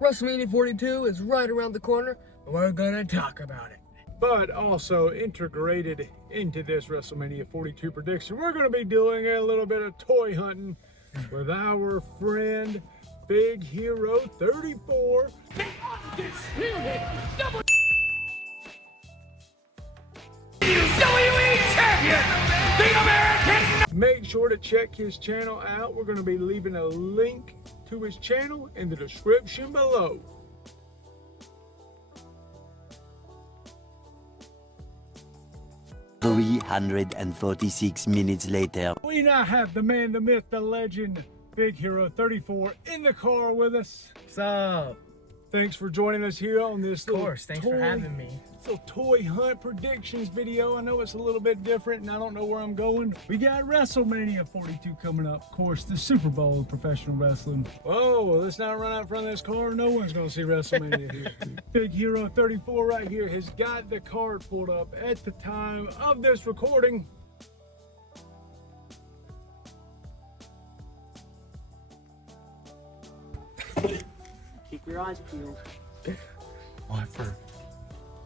WrestleMania 42 is right around the corner, and we're gonna talk about it. But also integrated into this WrestleMania 42 prediction, we're going to be doing a little bit of toy hunting with our friend Big Hero 34. The undisputed WWE Champion, the American. Make sure to check his channel out. We're going to be leaving a link to his channel in the description below. $346 minutes later. We now have the man, the myth, the legend, Big Hero 34 in the car with us. What's up? Thanks for joining us here on this Of course, thanks for having me. little toy hunt predictions video. I know it's a little bit different and I don't know where I'm going. We got WrestleMania 42 coming up. Of course, the Super Bowl of professional wrestling. Whoa, well, let's not run out in front of this car. No one's going to see WrestleMania here. Big Hero 34 right here has got the card pulled up at the time of this recording. Keep your eyes peeled. What, for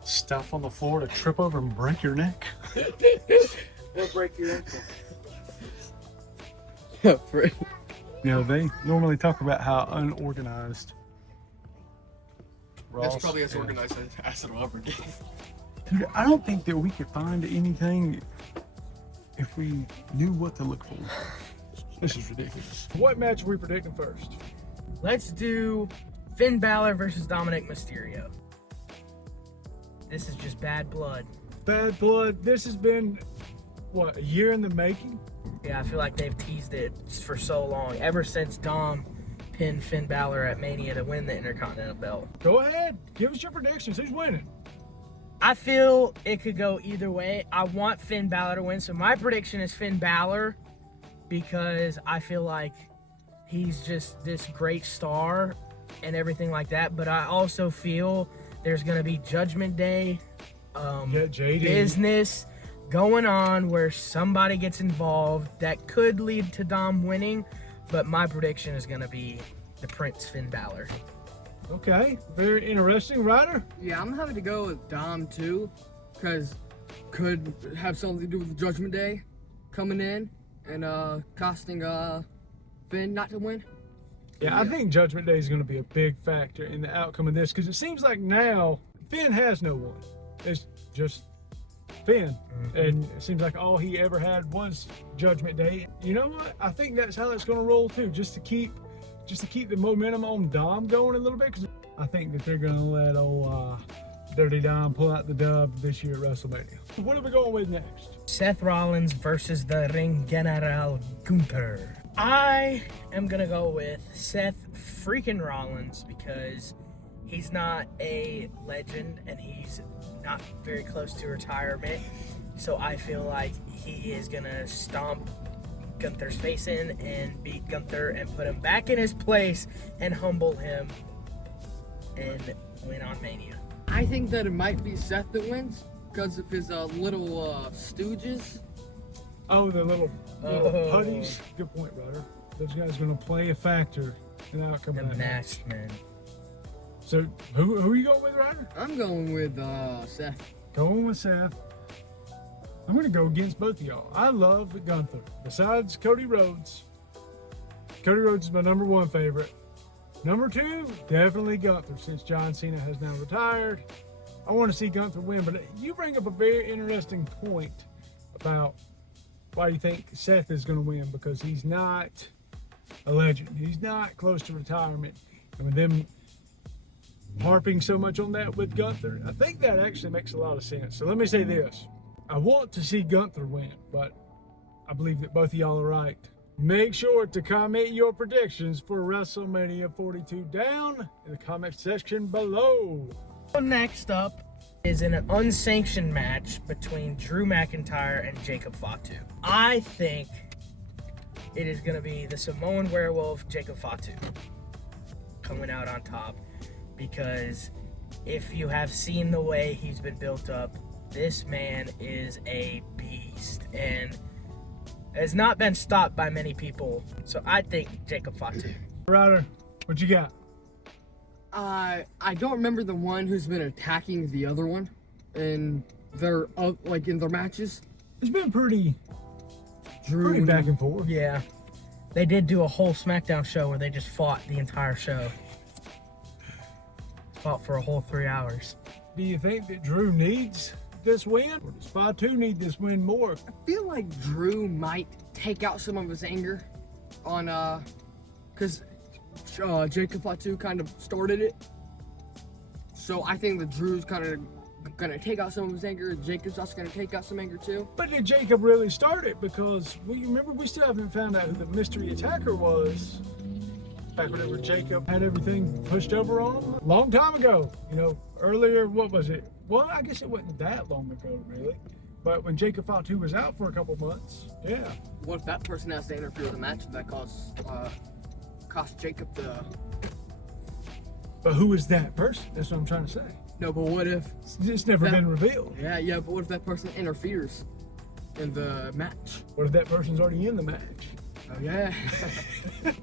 stuff on the floor to trip over and break your neck? Or break your ankle. You know, they normally talk about how unorganized Ross That's probably as is. organized as it'll ever get. Dude, I don't think that we could find anything if we knew what to look for. This is ridiculous. What match are we predicting first? Let's do Finn Balor versus Dominic Mysterio. This is just bad blood. Bad blood. This has been, what, a year in the making? Yeah, I feel like they've teased it for so long. Ever since Dom pinned Finn Balor at Mania to win the Intercontinental belt. Go ahead. Give us your predictions. Who's winning? I feel it could go either way. I want Finn Balor to win, so my prediction is Finn Balor because I feel like he's just this great star and everything like that. But I also feel there's going to be Judgment Day JD. business going on where somebody gets involved that could lead to Dom winning. But my prediction is going to be the Prince Finn Balor. Okay, very interesting. Ryder? Yeah, I'm having to go with Dom too, because could have something to do with Judgment Day coming in and costing Finn not to win. Yeah, I think Judgment Day is going to be a big factor in the outcome of this because it seems like now Finn has no one. It's just Finn. And it seems like all he ever had was Judgment Day. You know what? I think that's how it's going to roll too, just to keep the momentum on Dom going a little bit, because I think that they're going to let old Dirty Dom pull out the dub this year at WrestleMania. What are we going with next? Seth Rollins versus the Ring General Gunther. I am gonna go with Seth freaking Rollins because he's not a legend and he's not very close to retirement. So I feel like he is gonna stomp Gunther's face in and beat Gunther and put him back in his place and humble him and win on Mania. I think that it might be Seth that wins because of his little stooges. Oh, the little putties. Good point, Ryder. Those guys are going to play a factor in the outcome The of that masked match. man. So, who are you going with, Ryder? I'm going with Seth. Going with Seth. I'm going to go against both of y'all. I love Gunther. Besides Cody Rhodes. Cody Rhodes is my number one favorite. Number two, definitely Gunther, since John Cena has now retired. I want to see Gunther win, but you bring up a very interesting point about why you think Seth is going to win, because he's not a legend. He's not close to retirement. And with them harping so much on that with Gunther, I think that actually makes a lot of sense. So let me say this. I want to see Gunther win, but I believe that both of y'all are right. Make sure to comment your predictions for WrestleMania 42 down in the comment section below. Next up is an unsanctioned match between Drew McIntyre and Jacob Fatu. I think it is going to be the Samoan werewolf Jacob Fatu coming out on top, because if you have seen the way he's been built up, this man is a beast and has not been stopped by many people. So I think Jacob Fatu. Ryder, what you got? I don't remember the one who's been attacking the other one in their in their matches. It's been pretty back and forth. Yeah. They did do a whole SmackDown show where they just fought the entire show. Fought for a whole 3 hours. Do you think that Drew needs this win? Or does Fatu need this win more? I feel like Drew might take out some of his anger on because Jacob Fatu kind of started it. So I think that Drew's kind of gonna take out some of his anger. Jacob's also gonna take out some anger too. But did Jacob really start it? Because we still haven't found out who the mystery attacker was. Back whenever Jacob had everything pushed over on him. Long time ago. You know, earlier, what was it? Well, I guess it wasn't that long ago, really. But when Jacob Fatu was out for a couple months, yeah. What if that person has to interfere with the match that cost Jacob the... But who is that person? That's what I'm trying to say. No, but what if... It's never been revealed. Yeah, but what if that person interferes in the match? What if that person's already in the match? Oh, yeah.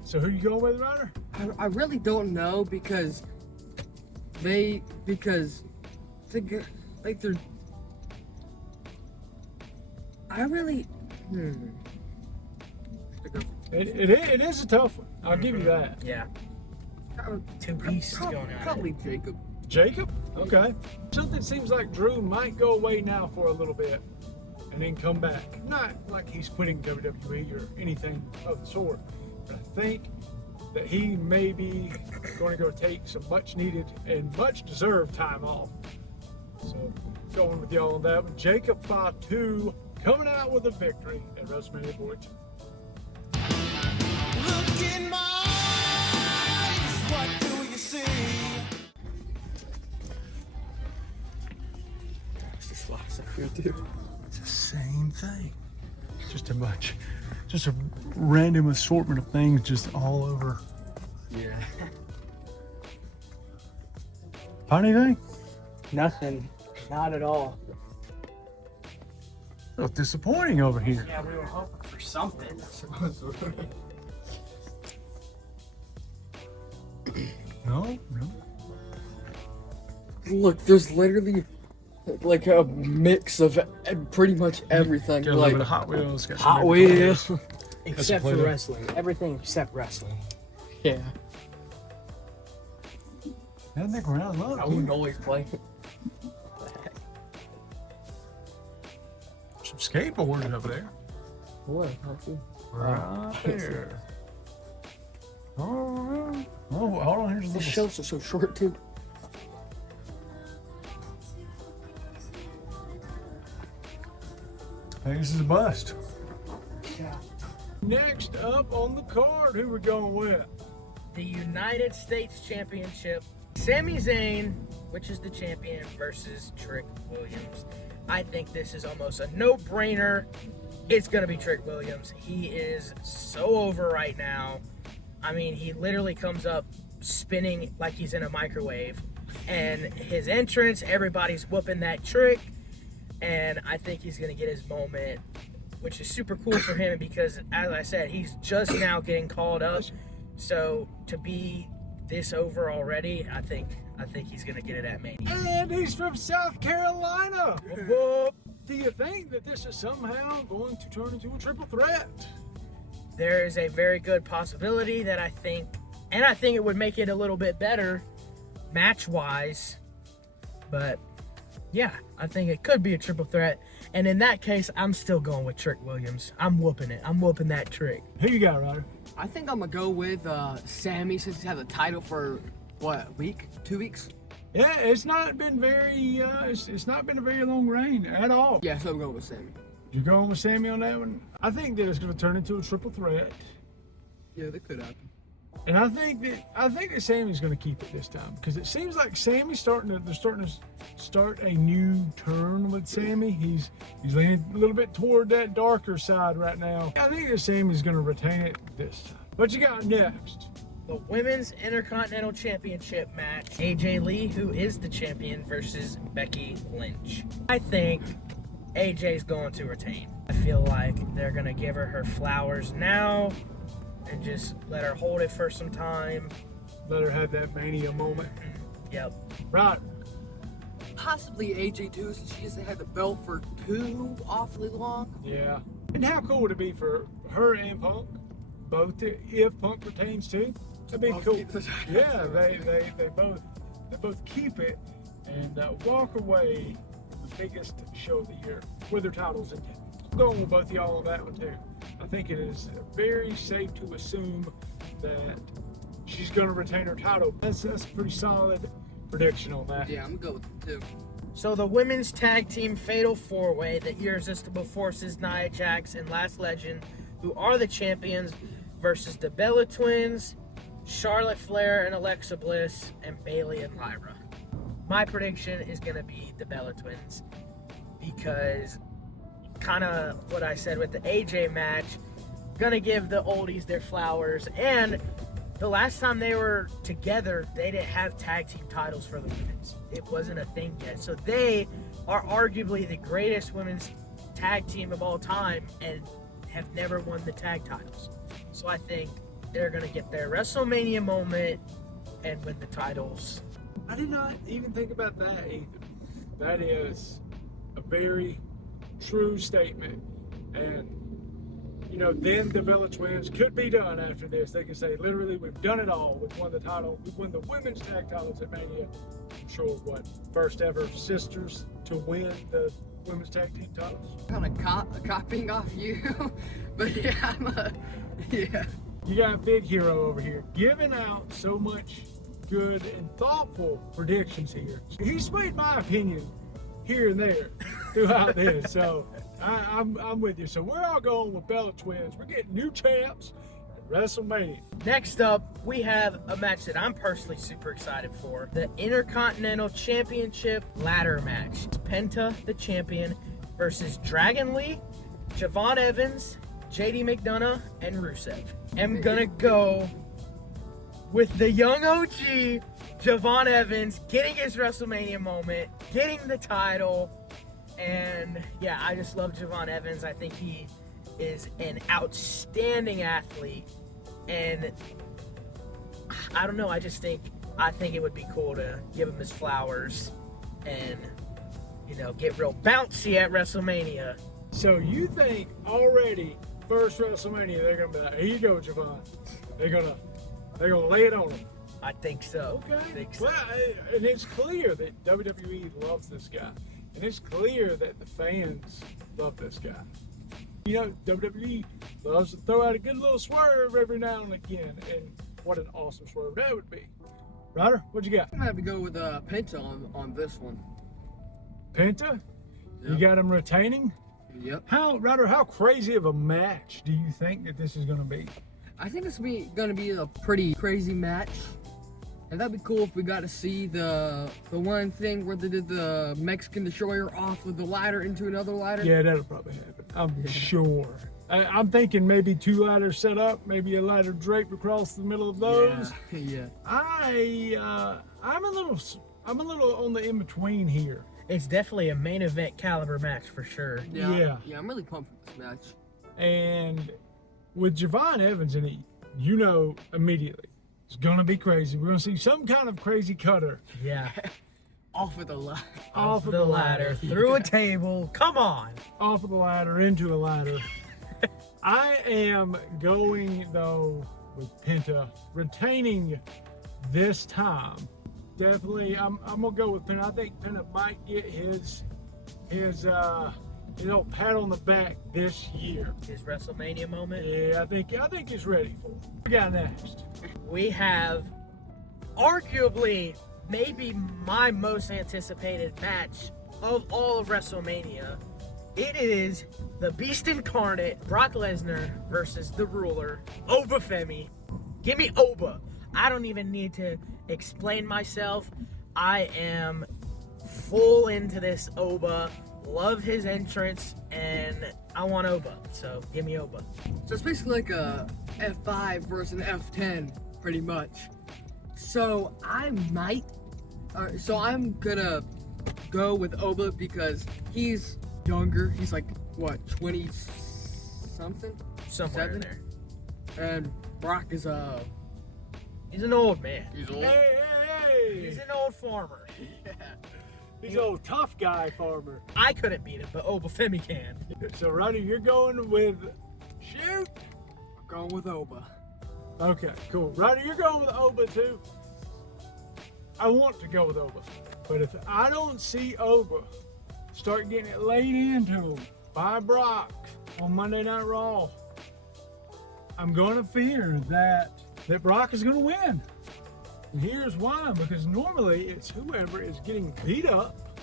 So who you going with, Ryder? I really don't know because they're... I really... It is a tough one. I'll give you that. Yeah. Two pieces going on. Probably Jacob. Jacob? Okay. Something seems like Drew might go away now for a little bit and then come back. Not like he's quitting WWE or anything of the sort, but I think that he may be going to go take some much needed and much deserved time off. So going with y'all on that one. Jacob Fatu coming out with a victory at WrestleMania 42. Look in my eyes, what do you see? It's the same thing. Just a random assortment of things just all over. Yeah. Find anything? Nothing. Not at all. A little disappointing over here. Yeah, we were hoping for something. No. Look, there's literally like a mix of pretty much everything. Got a little bit of Hot Wheels. Got some Hot Baby Wheels. Cars. Except for Play-Doh. wrestling. Everything except wrestling. Yeah. I think we're out of luck. I wouldn't always play. Some skateboarding over there. What? Right there. Oh, hold on. Here's a The little. shelves are so short too. I think this is a bust. Yeah. Next up on the card, who we going with? The United States Championship. Sami Zayn, which is the champion, versus Trick Williams. I think this is almost a no-brainer. It's going to be Trick Williams. He is so over right now. I mean, he literally comes up spinning like he's in a microwave. And his entrance, everybody's whooping that trick. And I think he's going to get his moment, which is super cool for him because, as I said, he's just now getting called up. So to be this over already, I think he's going to get it at Mania. And he's from South Carolina. Whoop. Do you think that this is somehow going to turn into a triple threat? There is a very good possibility that I think it would make it a little bit better match-wise. But yeah, I think it could be a triple threat. And in that case, I'm still going with Trick Williams. I'm whooping it. I'm whooping that trick. Who you got, Ryder? I think I'm gonna go with Sammy since he's had the title for what, a week, 2 weeks? Yeah, it's not been very. It's not been a very long reign at all. Yeah, so I'm going with Sammy. You going with Sammy on that one? I think that it's going to turn into a triple threat, Yeah, that could happen. and I think that Sammy's going to keep it this time because it seems like Sammy's starting to start a new turn with Sammy. He's leaning a little bit toward that darker side right now. I think that Sammy's going to retain it this time. What you got next? The Women's Intercontinental Championship match. AJ Lee, who is the champion, versus Becky Lynch. I think AJ's going to retain. I feel like they're going to give her flowers now and just let her hold it for some time. Let her have that Mania moment. Yep. Right. Possibly AJ too, since she hasn't had the belt for too awfully long. Yeah. And how cool would it be for her and Punk, both, if Punk retains too? That'd be Both cool. keep the title. Yeah, they both keep it and walk away the biggest show of the year with their titles intact. I'm going with both of y'all on that one too. I think it is very safe to assume that she's going to retain her title. That's a pretty solid prediction on that. Yeah, I'm gonna go with them too. So the women's tag team fatal four-way, the Irresistible Forces, Nia Jax and Last Legend, who are the champions, versus the Bella Twins, Charlotte Flair and Alexa Bliss, and Bayley and Lyra. My prediction is going to be the Bella Twins because kind of what I said with the AJ match, going to give the oldies their flowers. And the last time they were together, they didn't have tag team titles for the women's. It wasn't a thing yet. So they are arguably the greatest women's tag team of all time and have never won the tag titles. So I think they're going to get their WrestleMania moment and win the titles. I did not even think about that either. That is a very true statement. And, you know, then the Bella Twins could be done after this. They can say, literally, we've done it all. We've won the title. We've won the women's tag titles at Mania. I'm sure, first ever sisters to win the women's tag team titles. Kind of copying off you, but yeah, yeah. You got a big hero over here, giving out so much good and thoughtful predictions here. He swayed my opinion here and there throughout this, so I'm with you. So we're all going with Bella Twins. We're getting new champs at WrestleMania. Next up, we have a match that I'm personally super excited for. The Intercontinental Championship ladder match. It's Penta, the champion, versus Dragon Lee, Javon Evans, JD McDonough, and Rusev. I'm gonna go with the young OG, Javon Evans, getting his WrestleMania moment, getting the title. And yeah, I just love Javon Evans. I think he is an outstanding athlete. And I don't know, I think it would be cool to give him his flowers and, you know, get real bouncy at WrestleMania. So you think already first WrestleMania they're gonna be like, here you go, Javon. They're gonna lay it on him. I think so. Okay. I think so. Well, and it's clear that WWE loves this guy, and it's clear that the fans love this guy. You know, WWE loves to throw out a good little swerve every now and again, and what an awesome swerve that would be. Ryder, what you got? I'm gonna have to go with Penta on this one. Penta? Yep. You got him retaining? Yep. Ryder, how crazy of a match do you think that this is gonna be? I think this is gonna be a pretty crazy match. And that'd be cool if we got to see the one thing where they did the Mexican Destroyer off of the ladder into another ladder. Yeah, that'll probably happen. I'm sure. I'm thinking maybe two ladders set up, maybe a ladder draped across the middle of those. Yeah. I'm a little on the in between here. It's definitely a main event caliber match for sure. Yeah. Yeah, I'm really pumped for this match. And with Javon Evans in it, you know immediately it's gonna be crazy. We're gonna see some kind of crazy cutter Yeah. Off of the ladder. off of the ladder, through a table. Come on. off of the ladder into a ladder. I am going though with Penta retaining this time. Definitely, I'm gonna go with Penta. I think Penta might get his pat on the back this year. His WrestleMania moment. Yeah, I think he's ready for it. We got next. We have arguably maybe my most anticipated match of all of WrestleMania. It is the Beast Incarnate, Brock Lesnar versus the Ruler, Oba Femi. Give me Oba. I don't even need to explain myself. I am full into this Oba. Love his entrance, and I want Oba. So give me Oba. So it's basically like a F5 versus an F10, pretty much. So I'm gonna go with Oba because he's younger. He's like, what, 20 something? Somewhere in there. And Brock is He's an old man. He's old. Hey! He's an old farmer. He's an old tough guy farmer. I couldn't beat him, but Femi can. So, Rowdy, you're going with... Shoot! I'm going with Oba. Okay, cool. Rowdy, you're going with Oba, too? I want to go with Oba. But if I don't see Oba start getting it laid into him by Brock on Monday Night Raw, I'm going to fear that Brock is going to win. And here's why, because normally it's whoever is getting beat up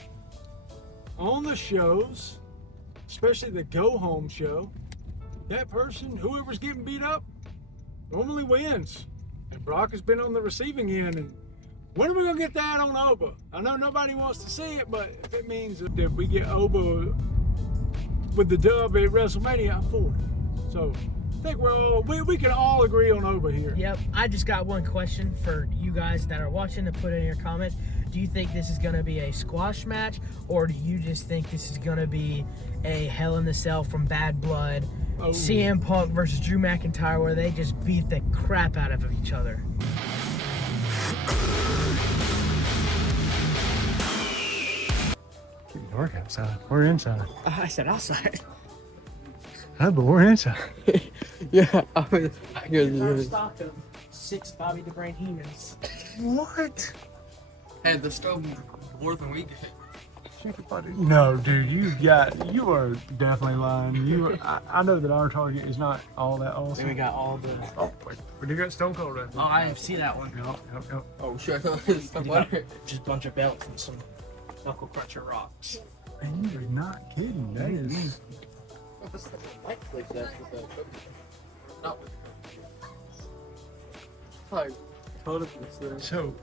on the shows, especially the go-home show, that person, whoever's getting beat up, normally wins. And Brock has been on the receiving end. And when are we going to get that on Oba? I know nobody wants to see it, but if it means that we get Oba with the dub at WrestleMania, I'm for it. So I think we can all agree on Oba here. Yep, I just got one question for you guys that are watching to put in your comments. Do you think this is going to be a squash match, or do you just think this is going to be a Hell in the Cell from Bad Blood, CM Punk versus Drew McIntyre, where they just beat the crap out of each other? It's getting dark outside. We're inside. I said outside. But we're inside. Yeah, I hear Our the stock of 6 Bobby the Brain Heenans. What? Hey, the stove more than we did. No, dude, you are definitely lying. I know that our target is not all that awesome. Then we got all the... Oh, wait, we do got Stone Cold right Oh, there. I see that one. Yep. Oh, shit, I thought it was We got just a bunch of belts and some knuckle cruncher rocks. Man, you're not kidding. That is. So,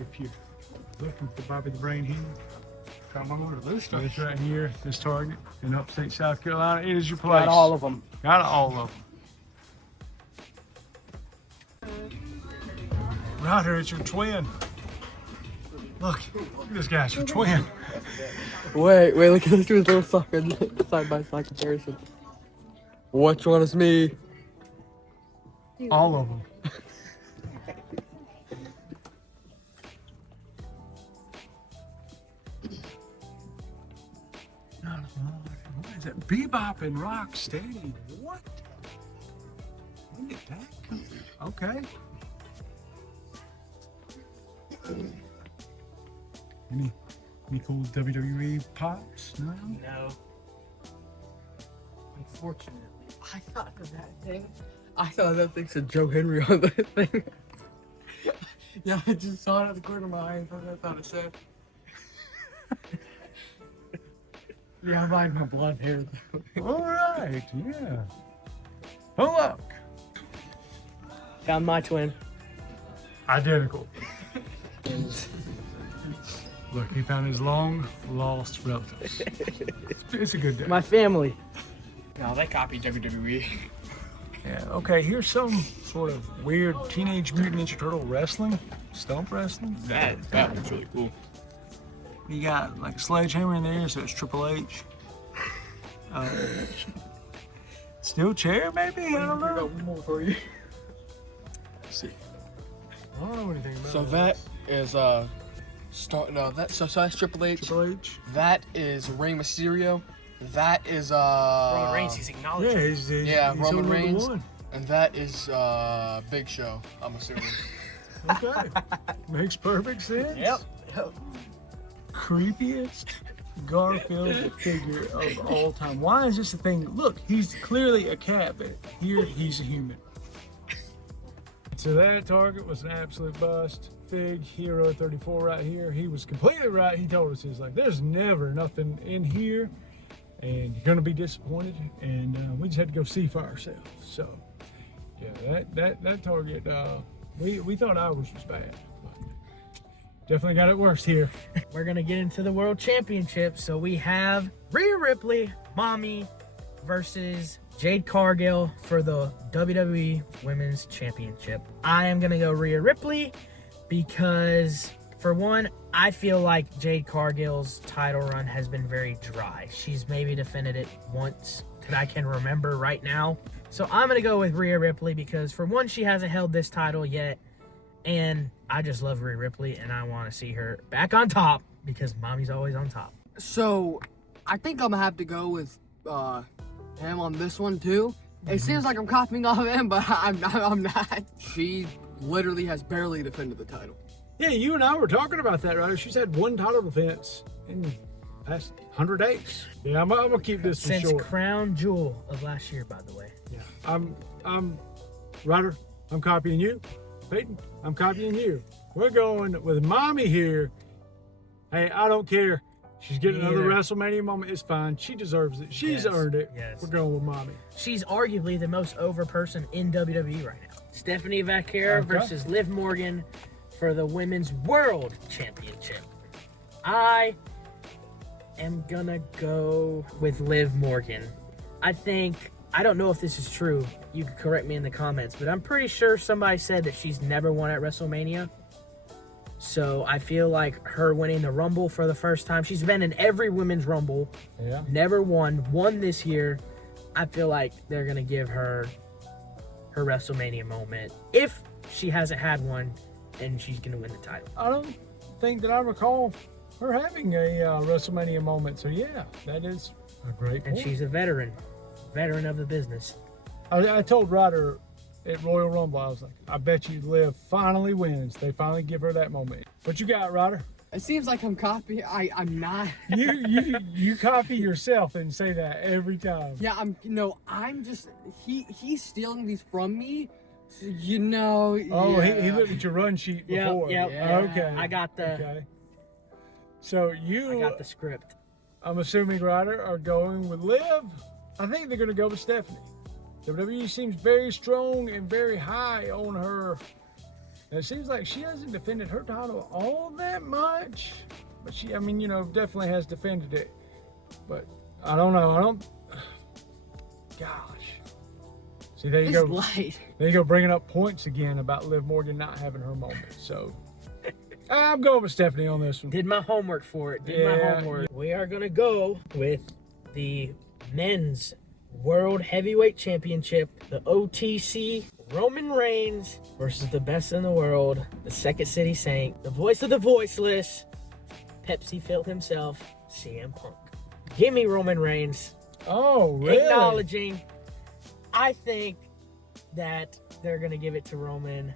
if you're looking for Bobby the Brain Heenan, come on to this stuff. It's right here, this target in upstate South Carolina. It is your place. Got all of them. Got all of them. Ryder, it's your twin. Look at this guy, it's your twin. Wait, look at this dude's little fucking side-by-side comparison. Which one is me? All of them. What is that? Bebop and Rock Steady. What? When did that come? Okay. Any cool WWE pops? No? No. Unfortunately. I thought that thing said Joe Henry on the thing. Yeah, I just saw it at the corner of my eye and I thought it said. Yeah, I mind my blonde hair though. All right, yeah. Oh, look. Found my twin. Identical. Look, he found his long-lost relatives. It's a good day. My family. No, they copied WWE. Yeah, okay, here's some sort of weird Teenage Mutant Ninja Turtle wrestling. Stump wrestling. That was really cool. You got like a sledgehammer in there, so it's Triple H. Steel chair, maybe? I don't know. One more for you. Let's see. I don't know anything about So that is so that's Triple H. Triple H. That is Rey Mysterio. That is Roman Reigns, he's acknowledged. Yeah, he's Roman only the Reigns. one. And that is Big Show, I'm assuming. Okay. Makes perfect sense. Yep. Creepiest Garfield figure of all time. Why is this a thing? Look, he's clearly a cat, but here he's a human. So that target was an absolute bust. Fig Hero 34 right here. He was completely right. He told us, he's like, there's never nothing in here, and you're gonna be disappointed. And we just had to go see for ourselves. So yeah, that target, we thought ours was bad. Definitely got it worse here. We're gonna get into the World Championship. So we have Rhea Ripley, Mommy, versus Jade Cargill for the WWE Women's Championship. I am gonna go Rhea Ripley because, for one, I feel like Jade Cargill's title run has been very dry. She's maybe defended it once that I can remember right now. So I'm gonna go with Rhea Ripley because, for one, she hasn't held this title yet. And I just love Rhea Ripley, and I want to see her back on top because mommy's always on top. So, I think I'm gonna have to go with him on this one too. It seems like I'm copying off of him, but I'm not. She literally has barely defended the title. Yeah, you and I were talking about that, right? She's had one title defense in the past 100 days. Yeah, I'm gonna keep this Since short. Crown Jewel of last year, by the way. Yeah, I'm Ryder. I'm copying you. Peyton, I'm copying you. We're going with mommy here. Hey, I don't care. She's getting another WrestleMania moment. It's fine. She deserves it. She's earned it. Yes. We're going with mommy. She's arguably the most over person in WWE right now. Stephanie Vaquera versus Liv Morgan for the Women's World Championship. I am gonna go with Liv Morgan. I don't know if this is true. You can correct me in the comments, but I'm pretty sure somebody said that she's never won at WrestleMania. So I feel like her winning the Rumble for the first time. She's been in every Women's Rumble. Yeah. Never won this year. I feel like they're going to give her her WrestleMania moment. If she hasn't had one, and she's going to win the title. I don't think that I recall her having a WrestleMania moment. So yeah, that is a great point. And she's a veteran of the business. I told Ryder at Royal Rumble, I was like, I bet you Liv finally wins. They finally give her that moment. What you got, Ryder? It seems like I'm copying. I'm not. You copy yourself and say that every time. Yeah, I'm just he's stealing these from me. So, you know. Oh, yeah. he looked at your run sheet before. Yep. Okay. I got the Okay. So I got the script. I'm assuming Ryder are going with Liv. I think they're going to go with Stephanie. WWE seems very strong and very high on her. And it seems like she hasn't defended her title all that much. But she, definitely has defended it. But I don't know. Gosh. See, there you go. Light. There you go, bringing up points again about Liv Morgan not having her moment. So I'm going with Stephanie on this one. Did my homework for it. My homework. We are going to go with the Men's World Heavyweight Championship, the OTC, Roman Reigns versus the best in the world, the Second City Saint, the voice of the voiceless, Pepsi Phil himself, CM Punk. Give me Roman Reigns. Oh, really? Acknowledging. I think that they're going to give it to Roman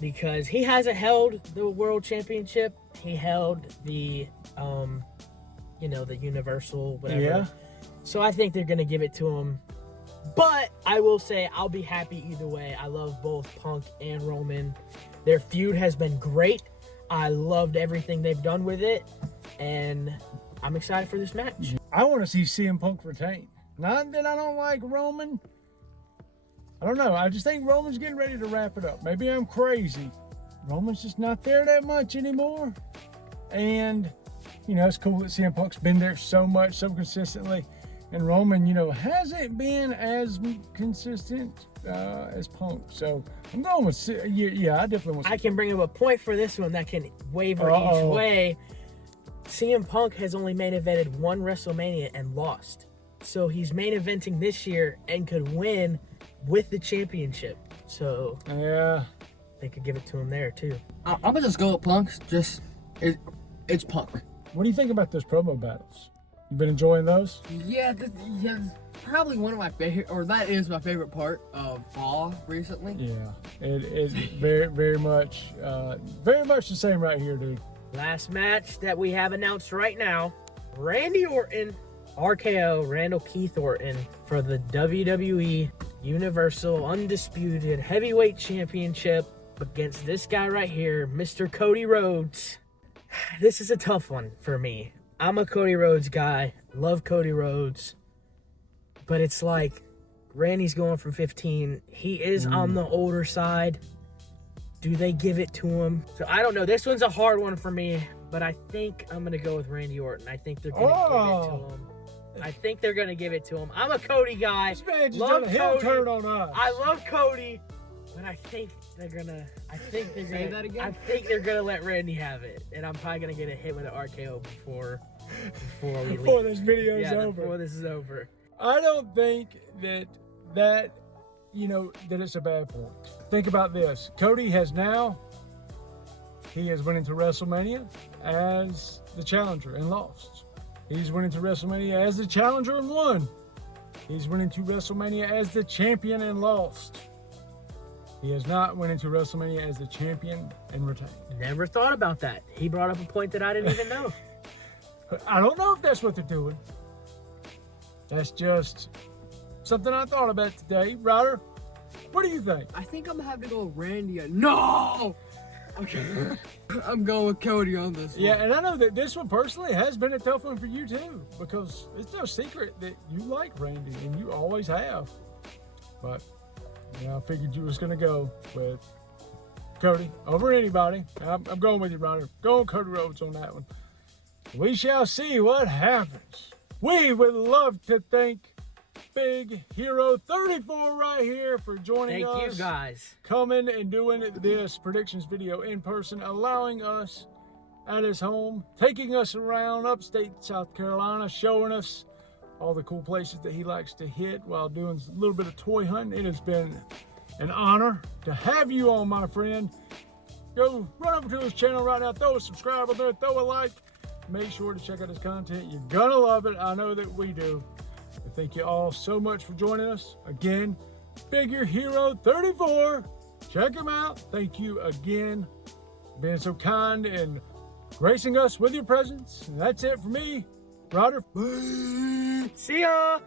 because he hasn't held the World Championship. He held the, the Universal, whatever. Yeah. So I think they're going to give it to him. But I will say I'll be happy either way. I love both Punk and Roman. Their feud has been great. I loved everything they've done with it. And I'm excited for this match. I want to see CM Punk retain. Not that I don't like Roman. I don't know. I just think Roman's getting ready to wrap it up. Maybe I'm crazy. Roman's just not there that much anymore. And, it's cool that CM Punk's been there so much, so consistently. And Roman, hasn't been as consistent as Punk. So I'm going with, I definitely want to. I can bring up a point for this one that can waver each way. CM Punk has only main evented one WrestleMania and lost. So he's main eventing this year and could win with the championship. So yeah, they could give it to him there too. I'm gonna just go with Punk. It's Punk. What do you think about those promo battles? You been enjoying those? Yeah, probably one of my favorite, or that is my favorite part of Raw recently. Yeah, it is very, very much the same right here, dude. Last match that we have announced right now, Randy Orton, RKO, Randall Keith Orton for the WWE Universal Undisputed Heavyweight Championship against this guy right here, Mr. Cody Rhodes. This is a tough one for me. I'm a Cody Rhodes guy, love Cody Rhodes, but it's like Randy's going for 15. He is on the older side. Do they give it to him? So I don't know. This one's a hard one for me, but I think I'm going to go with Randy Orton. I think they're going to give it to him. I think they're going to give it to him. I'm a Cody guy. This man just Love done a heel Cody. turn on us. I love Cody, but I think they're going to Say that again? I think they're going to let Randy have it. And I'm probably going to get a hit with an RKO before this video is over. Before this is over. I don't think that that it's a bad point. Think about this. Cody has went into WrestleMania as the challenger and lost. He's went into WrestleMania as the challenger and won. He's went into WrestleMania as the champion and lost. He has not went into WrestleMania as the champion and retained. Never thought about that. He brought up a point that I didn't even know. I don't know if that's what they're doing. That's just something I thought about today. Ryder, what do you think? I think I'm gonna have to go with Randy. No! Okay. I'm going with Cody on this one. Yeah, and I know that this one personally has been a tough one for you too, because it's no secret that you like Randy and you always have. But I figured you was gonna go with Cody over anybody. I'm going with you, Ryder. Going Cody Rhodes on that one. We shall see what happens. We would love to thank Big Hero 34 right here for joining us. Thank you, guys. Coming and doing this predictions video in person, allowing us at his home, taking us around upstate South Carolina, showing us all the cool places that he likes to hit while doing a little bit of toy hunting. It has been an honor to have you on, my friend. Go run over to his channel right now, throw a subscribe on there, throw a like. Make sure to check out his content. You're gonna love it. I know that we do. Thank you all so much for joining us. Again, Figure Hero 34. Check him out. Thank you again for being so kind and gracing us with your presence. And that's it for me, Ryder. See ya!